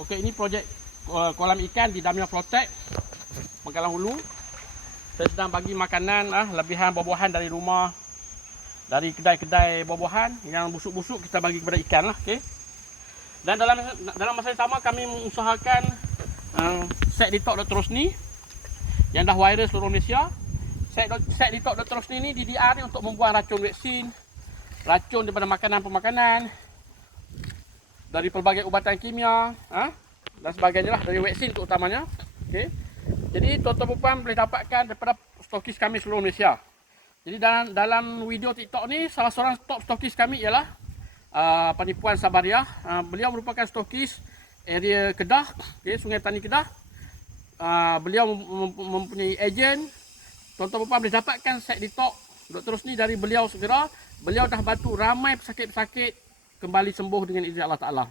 Okey, ini projek uh, kolam ikan di Damia Protect, Penggalang Hulu. Saya sedang bagi makanan ah lebihan buah-buahan dari rumah dari kedai-kedai buah-buahan yang busuk-busuk kita bagi kepada ikan lah, okey. Dan dalam dalam masa yang sama kami mengusahakan uh, set detox Dr. Rosni yang dah viral seluruh Malaysia. Set, set detox Dr. Rosni ni DDR ni untuk membuang racun vaksin, racun daripada makanan-pemakanan, dari pelbagai ubatan kimia ha? dan sebagainya lah. Dari vaksin terutamanya okey. Jadi tuan-tuan puan boleh dapatkan daripada stokis kami seluruh Malaysia. Jadi dalam dalam video TikTok ni salah seorang top stokis kami ialah uh, penipuan Sabariah. Uh, beliau merupakan stokis area Kedah okey Sungai Tani Kedah. Uh, beliau mem- mem- mempunyai ejen. Tuan-tuan puan boleh dapatkan set TikTok Dr. Rosni dari beliau segera. Beliau dah bantu ramai pesakit-pesakit kembali sembuh dengan izin Allah Ta'ala.